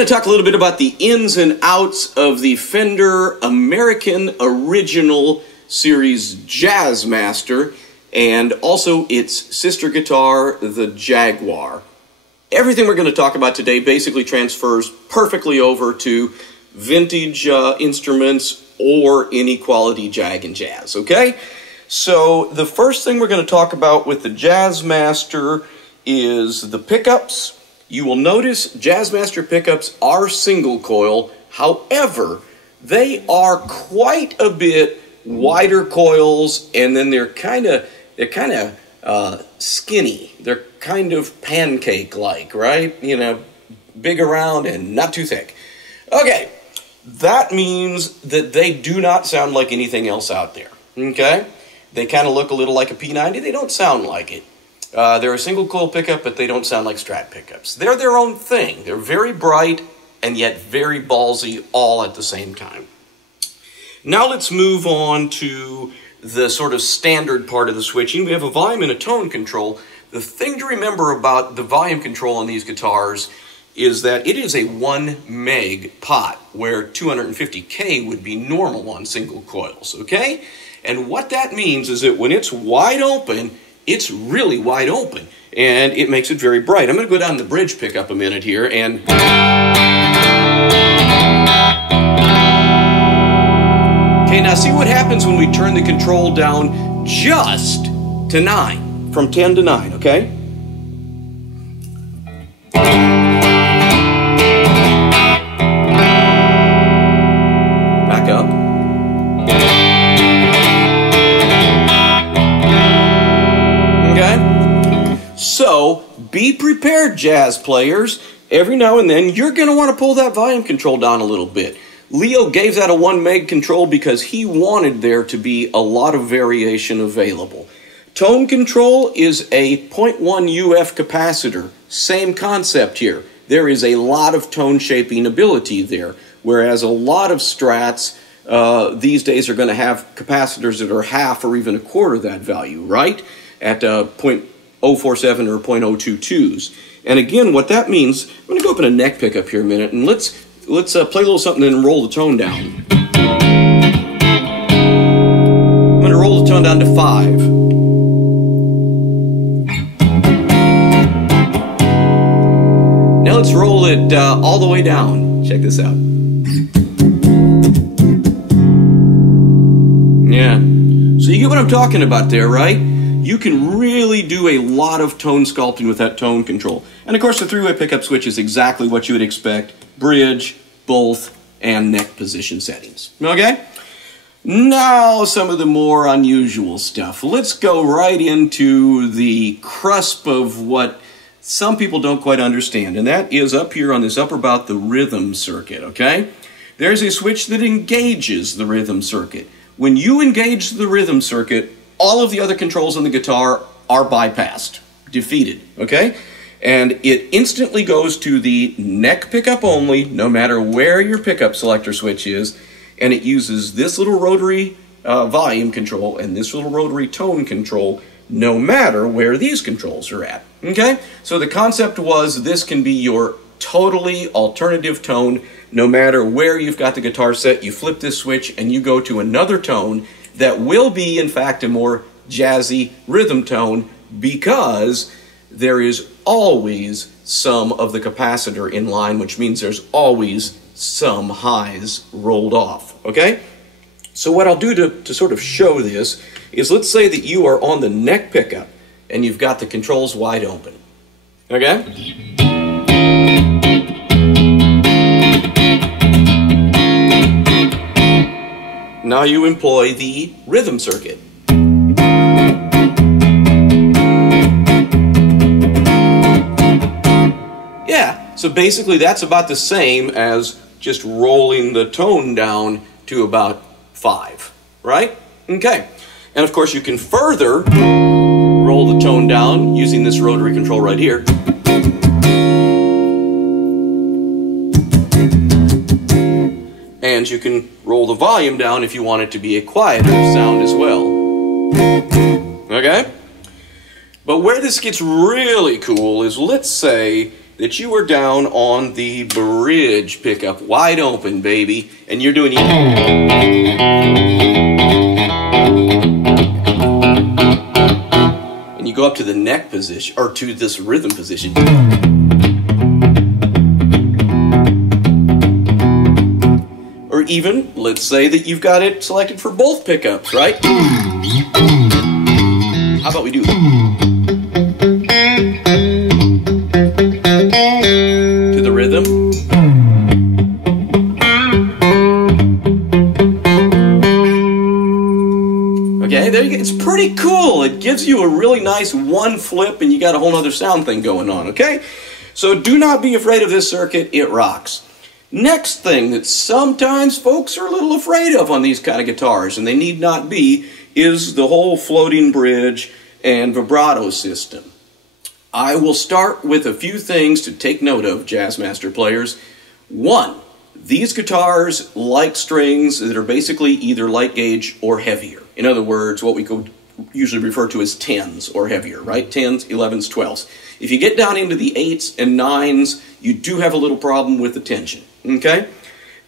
going to talk a little bit about the ins and outs of the Fender American Original Series Jazzmaster and also its sister guitar, the Jaguar. Everything we're going to talk about today basically transfers perfectly over to vintage instruments or any quality Jag and Jazz, okay? So the first thing we're going to talk about with the Jazzmaster is the pickups. You will notice Jazzmaster pickups are single coil. However, they are quite a bit wider coils, and then they're kind of skinny. They're kind of pancake-like, right? You know, big around and not too thick. Okay, that means that they do not sound like anything else out there, okay? They kind of look a little like a P90. They don't sound like it. They're a single coil pickup, but they don't sound like Strat pickups. They're their own thing. They're very bright and yet very ballsy all at the same time. Now let's move on to the sort of standard part of the switching. We have a volume and a tone control. The thing to remember about the volume control on these guitars is that it is a 1 meg pot, where 250K would be normal on single coils, okay? And what that means is that when it's wide open, it's really wide open, and it makes it very bright. I'm going to go down the bridge pickup a minute here, and okay, now see what happens when we turn the control down just to 9, from 10 to 9, okay? Back up. Okay? So, be prepared, jazz players. Every now and then, you're going to want to pull that volume control down a little bit. Leo gave that a 1 meg control because he wanted there to be a lot of variation available. Tone control is a 0.1 UF capacitor. Same concept here. There is a lot of tone shaping ability there, whereas a lot of Strats these days are going to have capacitors that are half or even a quarter that value, right? At 0.047 or 0.022s. And again, what that means, I'm going to go up in a neck pickup here a minute, and let's play a little something and roll the tone down. I'm going to roll the tone down to 5. Now let's roll it all the way down. Check this out. Yeah. So you get what I'm talking about there, right? You can really do a lot of tone sculpting with that tone control. And of course the 3-way pickup switch is exactly what you would expect. Bridge, both, and neck position settings. Okay? Now some of the more unusual stuff. Let's go right into the crusp of what some people don't quite understand, and that is up here on this upper bout, the rhythm circuit, okay? There's a switch that engages the rhythm circuit. When you engage the rhythm circuit, all of the other controls on the guitar are bypassed, defeated, okay? And it instantly goes to the neck pickup only, no matter where your pickup selector switch is, and it uses this little rotary volume control and this little rotary tone control, no matter where these controls are at, okay? So the concept was this can be your totally alternative tone, no matter where you've got the guitar set. You flip this switch and you go to another tone that will be, in fact, a more jazzy rhythm tone, because there is always some of the capacitor in line, which means there's always some highs rolled off, okay? So what I'll do to sort of show this is, let's say that you are on the neck pickup and you've got the controls wide open, okay? Now you employ the rhythm circuit. Yeah, so basically that's about the same as just rolling the tone down to about 5, right? Okay. And of course you can further roll the tone down using this rotary control right here. And you can roll the volume down if you want it to be a quieter sound as well. Okay? But where this gets really cool is, let's say that you are down on the bridge pickup, wide open, baby, and you're doing and you go up to the neck position, or to this rhythm position. Or even, let's say that you've got it selected for both pickups, right? How about we do to the rhythm? Okay, there you go. It's pretty cool. It gives you a really nice one flip and you got a whole other sound thing going on, okay? So do not be afraid of this circuit. It rocks. Next thing that sometimes folks are a little afraid of on these kind of guitars, and they need not be, is the whole floating bridge and vibrato system. I will start with a few things to take note of, Jazzmaster players. One, these guitars like strings that are basically either light gauge or heavier. In other words, what we could usually refer to as 10s or heavier, right? 10s, 11s, 12s. If you get down into the 8s and 9s, you do have a little problem with the tension, okay?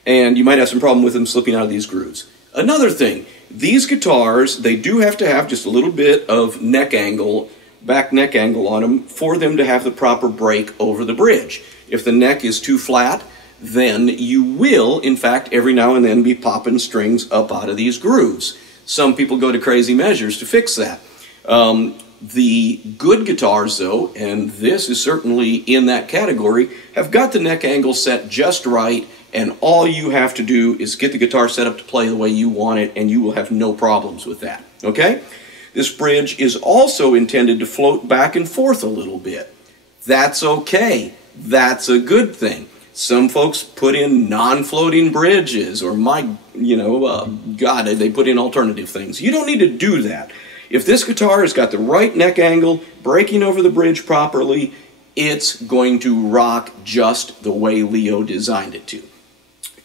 And you might have some problem with them slipping out of these grooves. Another thing, these guitars, they do have to have just a little bit of neck angle, back neck angle on them for them to have the proper break over the bridge. If the neck is too flat, then you will, in fact, every now and then be popping strings up out of these grooves. Some people go to crazy measures to fix that. The good guitars, though, and this is certainly in that category, have got the neck angle set just right, and all you have to do is get the guitar set up to play the way you want it, and you will have no problems with that, okay? This bridge is also intended to float back and forth a little bit. That's okay. That's a good thing. Some folks put in non-floating bridges, or God, they put in alternative things. You don't need to do that. If this guitar has got the right neck angle, breaking over the bridge properly, it's going to rock just the way Leo designed it to.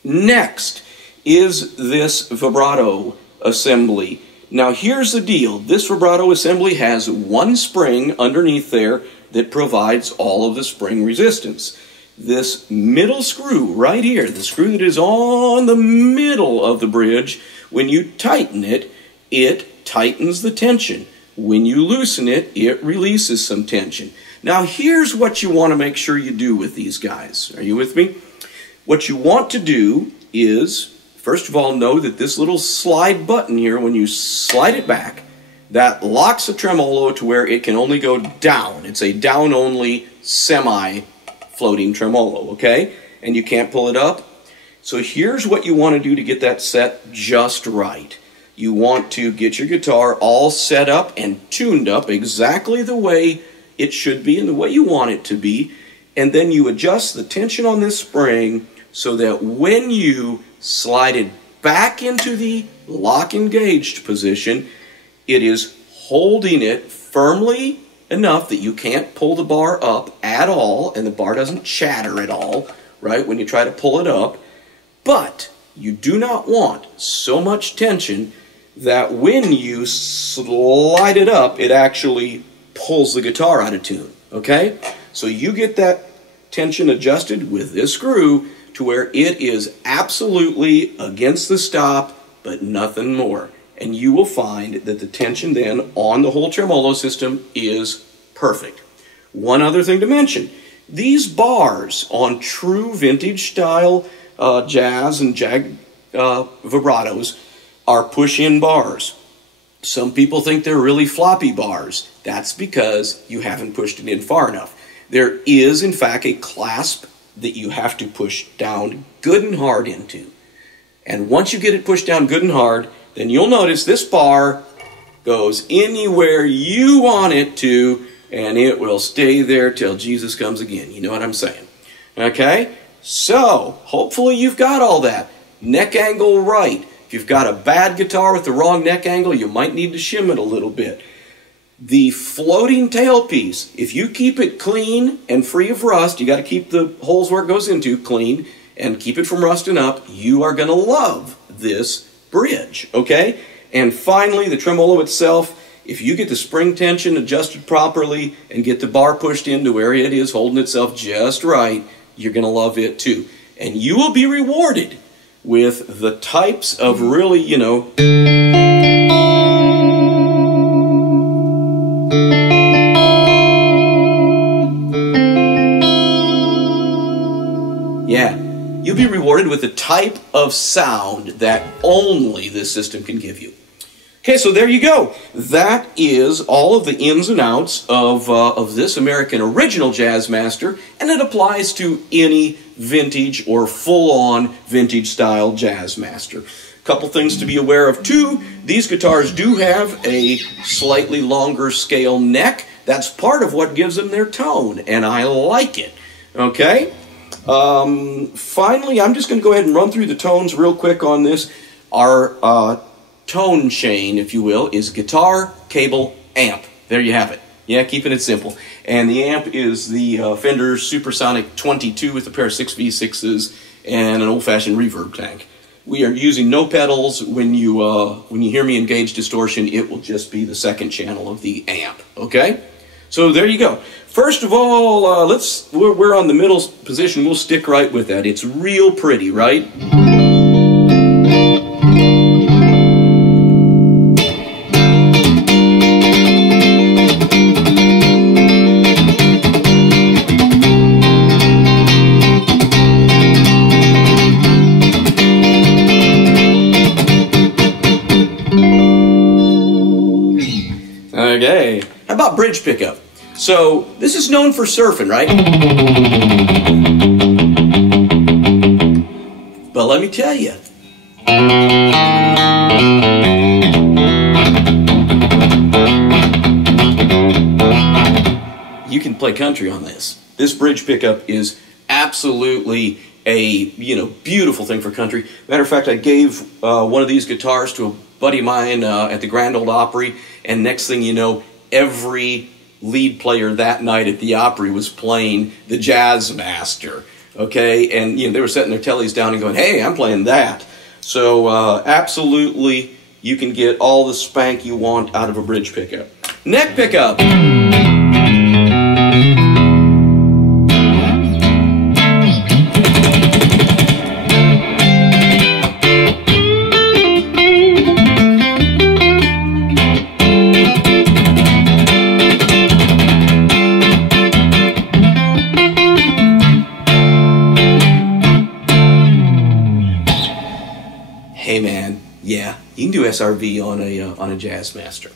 Next is this vibrato assembly. Now here's the deal. This vibrato assembly has one spring underneath there that provides all of the spring resistance. This middle screw right here, the screw that is on the middle of the bridge, when you tighten it, it tightens the tension. When you loosen it, it releases some tension. Now here's what you want to make sure you do with these guys. Are you with me? What you want to do is, first of all, know that this little slide button here, when you slide it back, that locks the tremolo to where it can only go down. It's a down-only semi-floating tremolo, okay? And you can't pull it up. So here's what you want to do to get that set just right. You want to get your guitar all set up and tuned up exactly the way it should be and the way you want it to be, and then you adjust the tension on this spring so that when you slide it back into the lock engaged position, it is holding it firmly enough that you can't pull the bar up at all, and the bar doesn't chatter at all, right, when you try to pull it up. But you do not want so much tension that when you slide it up, it actually pulls the guitar out of tune, okay? So you get that tension adjusted with this screw to where it is absolutely against the stop, but nothing more. And you will find that the tension then on the whole tremolo system is perfect. One other thing to mention, these bars on true vintage style jazz and vibratos are push-in bars. Some people think they're really floppy bars. That's because you haven't pushed it in far enough. There is, in fact, a clasp that you have to push down good and hard into. And once you get it pushed down good and hard, then you'll notice this bar goes anywhere you want it to, and it will stay there till Jesus comes again. You know what I'm saying? Okay? So, hopefully you've got all that. Neck angle right. If you've got a bad guitar with the wrong neck angle, you might need to shim it a little bit. The floating tailpiece, if you keep it clean and free of rust, you got to keep the holes where it goes into clean and keep it from rusting up, you are going to love this bridge, okay? And finally, the tremolo itself if you get the spring tension adjusted properly and get the bar pushed into where it is holding itself just right, you're going to love it too. And you will be rewarded with the types of really, you know, yeah, you'll be rewarded with the type of sound that only this system can give you. Okay, so there you go. That is all of the ins and outs of this American original Jazzmaster, and it applies to any vintage or full-on vintage style Jazzmaster. Couple things to be aware of too. These guitars do have a slightly longer scale neck. That's part of what gives them their tone, and I like it. Okay? Finally, I'm just going to go ahead and run through the tones real quick on this. Our tone chain, if you will, is guitar, cable, amp. There you have it. Yeah, keeping it simple. And the amp is the Fender Supersonic 22 with a pair of 6V6s and an old-fashioned reverb tank. We are using no pedals. When you hear me engage distortion, it will just be the second channel of the amp. Okay? So there you go. First of all, we're on the middle position. We'll stick right with that. It's real pretty, right? Okay, how about bridge pickup? So, this is known for surfing, right? But let me tell you. You can play country on this. This bridge pickup is absolutely a, beautiful thing for country. Matter of fact, I gave one of these guitars to a buddy of mine at the Grand Ole Opry, and next thing you know, every lead player that night at the Opry was playing the Jazzmaster, okay? And they were setting their tellies down and going, hey, I'm playing that. So absolutely, you can get all the spank you want out of a bridge pickup. Neck pickup. Hey man, yeah, you can do SRV on a Jazzmaster.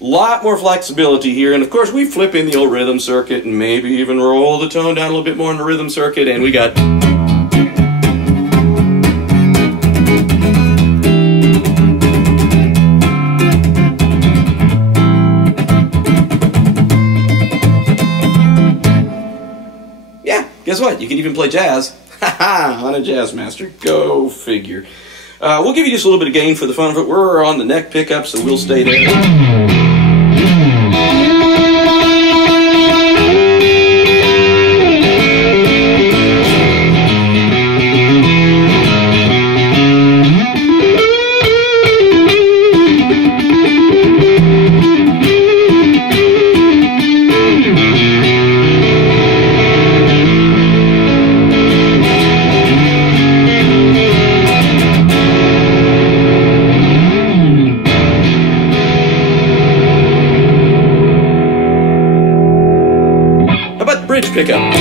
Lot more flexibility here, and of course we flip in the old rhythm circuit and maybe even roll the tone down a little bit more in the rhythm circuit, and we got yeah, guess what? You can even play jazz on a Jazzmaster. Go figure. We'll give you just a little bit of gain for the fun of it. We're on the neck pickup, so we'll stay there. Bridge pickup.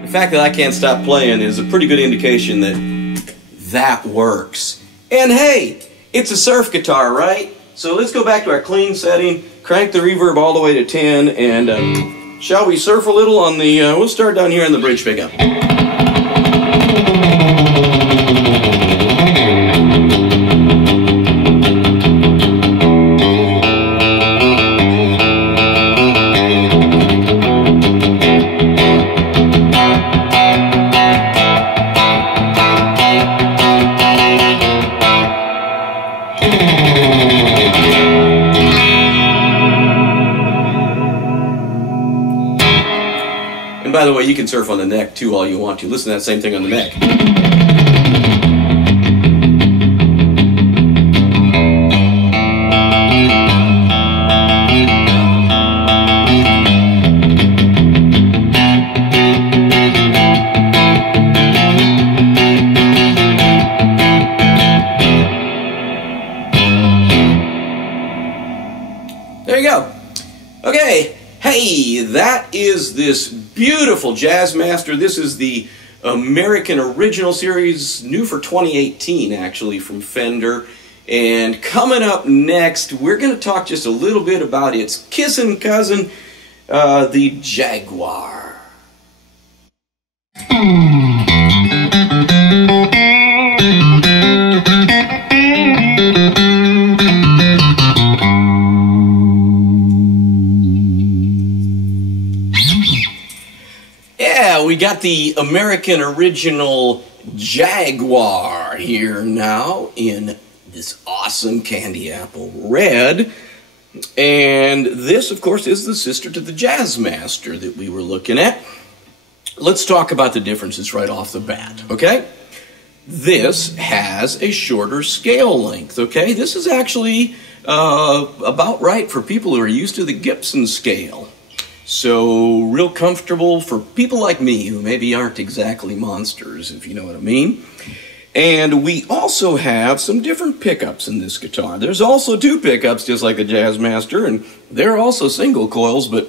The fact that I can't stop playing is a pretty good indication that that works. And hey, it's a surf guitar, right? So let's go back to our clean setting, crank the reverb all the way to 10, and shall we surf a little on the, we'll start down here on the bridge pickup. And by the way, you can surf on the neck too all you want to. Listen to that same thing on the neck. There you go. Okay, hey, that is this beautiful Jazzmaster. This is the American Original Series, new for 2018 actually, from Fender. And coming up next, we're going to talk just a little bit about its kissing cousin, the Jaguar. Yeah, we got the American Original Jaguar here now in this awesome candy apple red. And this, of course, is the sister to the Jazzmaster that we were looking at. Let's talk about the differences right off the bat, okay? This has a shorter scale length, okay? This is actually about right for people who are used to the Gibson scale. So, real comfortable for people like me who maybe aren't exactly monsters, if you know what I mean. And we also have some different pickups in this guitar. There's also two pickups, just like the Jazzmaster, and they're also single coils, but,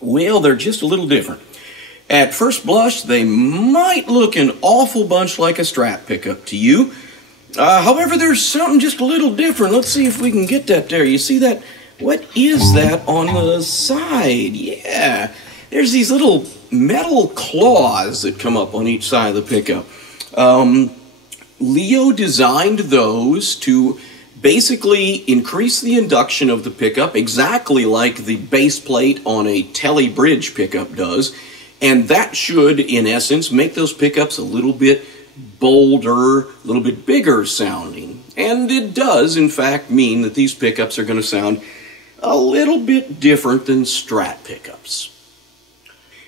well, they're just a little different. At first blush, they might look an awful bunch like a Strat pickup to you. However, there's something just a little different. Let's see if we can get that there. You see that? What is that on the side? Yeah, there's these little metal claws that come up on each side of the pickup. Leo designed those to basically increase the induction of the pickup, exactly like the base plate on a Tele bridge pickup does, and that should, in essence, make those pickups a little bit bolder, a little bit bigger sounding. And it does, in fact, mean that these pickups are going to sound a little bit different than Strat pickups.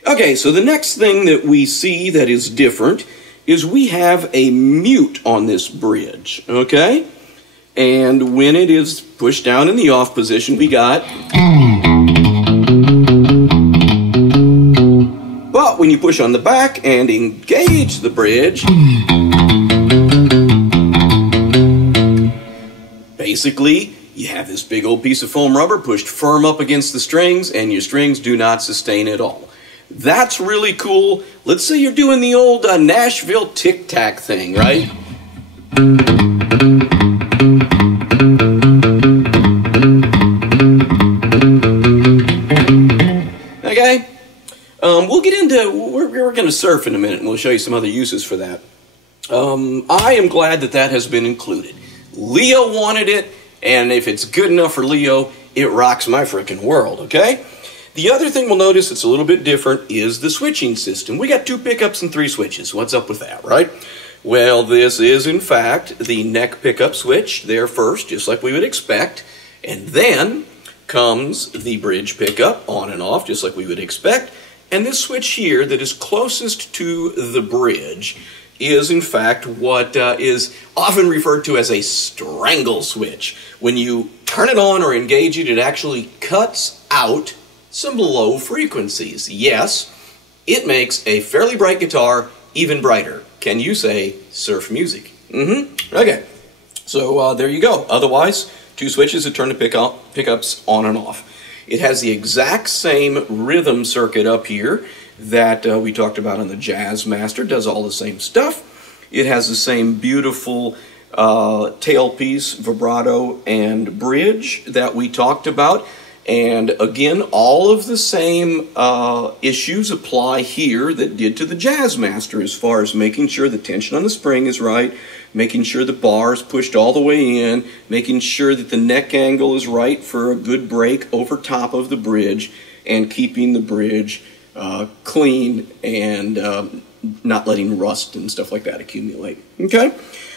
Okay, so the next thing that we see that is different is we have a mute on this bridge, okay? And when it is pushed down in the off position, we got... But when you push on the back and engage the bridge, basically, you have this big old piece of foam rubber pushed firm up against the strings, and your strings do not sustain at all. That's really cool. Let's say you're doing the old Nashville tic-tac thing, right? Okay? We'll get into, we're going to surf in a minute, and we'll show you some other uses for that. I am glad that that has been included. Leo wanted it, and if it's good enough for Leo, it rocks my frickin' world, okay? The other thing we'll notice that's a little bit different is the switching system. We got 2 pickups and 3 switches. What's up with that, right? Well, this is, in fact, the neck pickup switch there first, just like we would expect. And then comes the bridge pickup on and off, just like we would expect. And this switch here that is closest to the bridge is, in fact, what is often referred to as a strangle switch. When you turn it on or engage it, it actually cuts out some low frequencies. Yes, it makes a fairly bright guitar even brighter. Can you say surf music? Okay, so there you go. Otherwise, 2 switches that turn the pickups on and off. It has the exact same rhythm circuit up here that we talked about on the Jazzmaster. Does all the same stuff. It has the same beautiful tailpiece, vibrato, and bridge that we talked about. And again, all of the same issues apply here that did to the Jazzmaster, as far as making sure the tension on the spring is right, making sure the bar is pushed all the way in, making sure that the neck angle is right for a good break over top of the bridge, and keeping the bridge clean and not letting rust and stuff like that accumulate. Okay?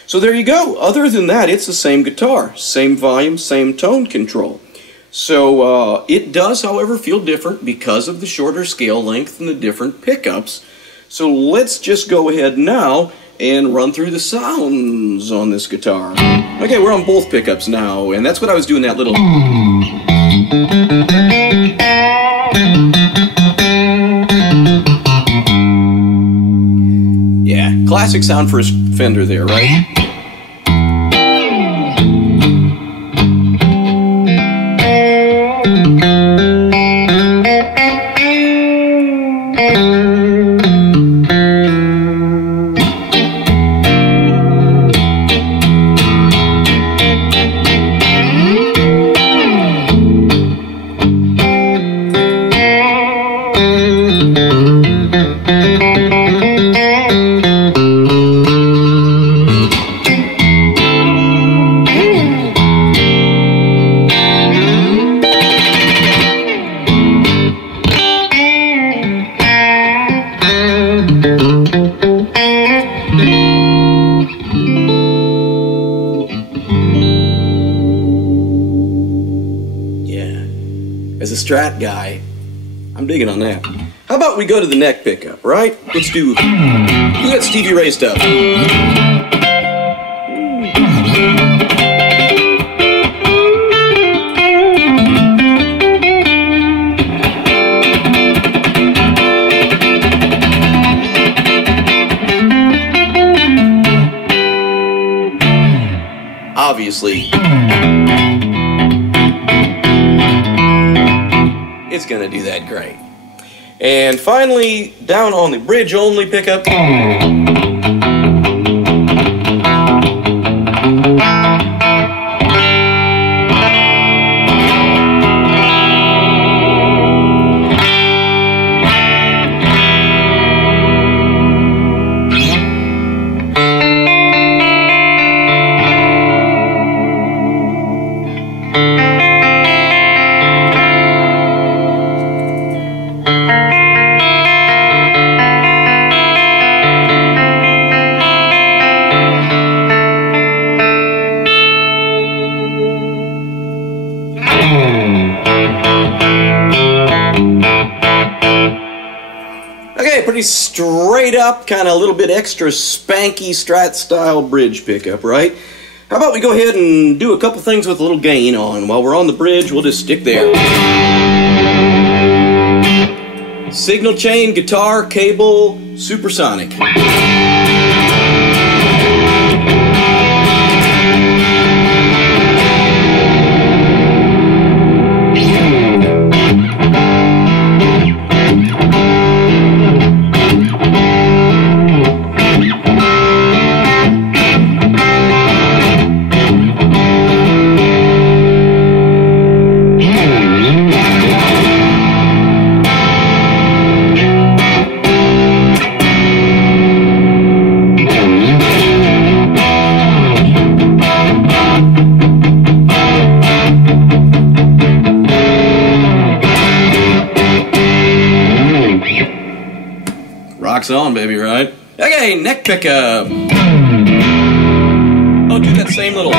So there you go. Other than that, it's the same guitar, same volume, same tone control. So it does, however, feel different because of the shorter scale length and the different pickups. So let's just go ahead now and run through the sounds on this guitar. Okay, we're on both pickups now, and that's what I was doing, that little... Yeah, classic sound for a Fender there, right? As a Strat guy, I'm digging on that. How about we go to the neck pickup, right? Let's do that Stevie Ray stuff. Obviously, it's gonna do that great. And finally, down on the bridge only pickup. Okay, pretty straight up, kind of a little bit extra spanky Strat style bridge pickup, right? How about we go ahead and do a couple things with a little gain on. While we're on the bridge, we'll just stick there. Signal chain, guitar, cable, supersonic. Rocks on, baby, right? Okay, neck pickup. Oh, do that same little...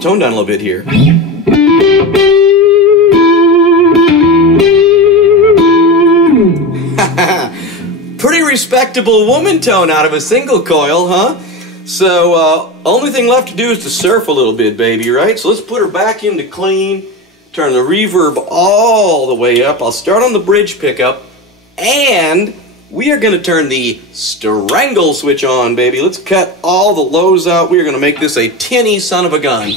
Tone down a little bit here. Pretty respectable woman tone out of a single coil, huh? So, only thing left to do is to surf a little bit, baby, right? So let's put her back into clean, turn the reverb all the way up. I'll start on the bridge pickup, and we are going to turn the strangle switch on, baby. Let's cut all the lows out. We are going to make this a tinny son of a gun.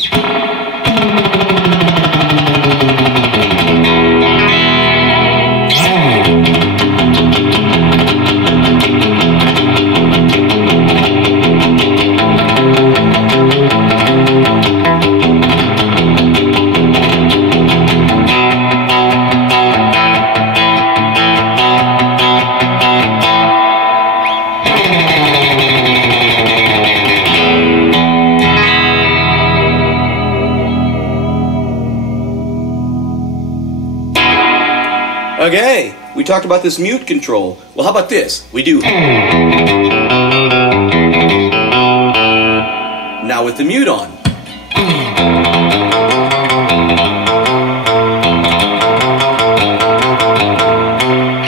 Okay, we talked about this mute control. Well, how about this? We do. Now with the mute on.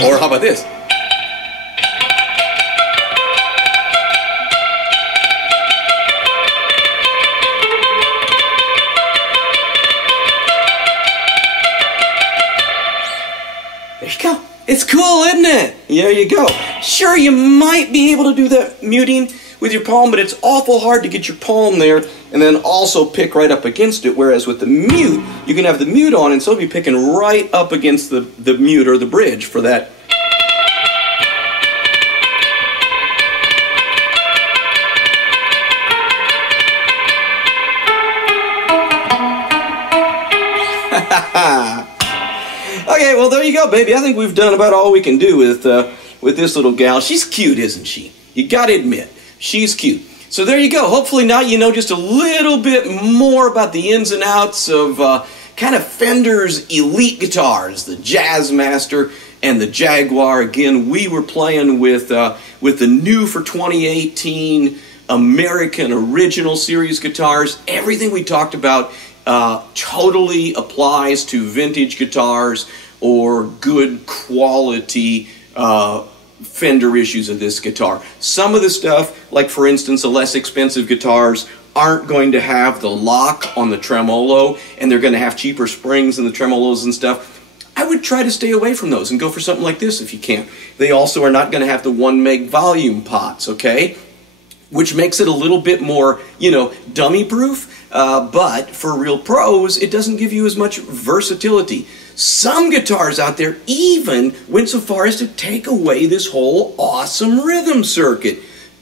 Or how about this? There you go. It's cool, isn't it? There you go. Sure, you might be able to do that muting with your palm, but it's awful hard to get your palm there and then also pick right up against it, whereas with the mute, you can have the mute on and still be picking right up against the mute or the bridge for that. Okay, well, there you go, baby. I think we've done about all we can do with this little gal. She's cute, isn't she? You gotta admit, she's cute. So there you go. Hopefully now you know just a little bit more about the ins and outs of kind of Fender's elite guitars, the Jazzmaster and the Jaguar. Again, we were playing with the new for 2018 American Original Series guitars. Everything we talked about totally applies to vintage guitars or good quality Fender issues of this guitar. Some of the stuff, like for instance the less expensive guitars, aren't going to have the lock on the tremolo, and they're going to have cheaper springs in the tremolos and stuff. I would try to stay away from those and go for something like this if you can. They also are not going to have the 1 meg volume pots, okay? Which makes it a little bit more, you know, dummy proof. But for real pros, it doesn't give you as much versatility. Some guitars out there even went so far as to take away this whole awesome rhythm circuit.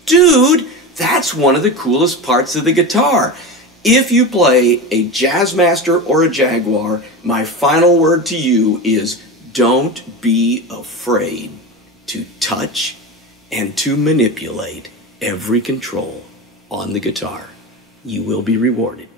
Dude, that's one of the coolest parts of the guitar. If you play a Jazzmaster or a Jaguar, my final word to you is don't be afraid to touch and to manipulate every control on the guitar. You will be rewarded.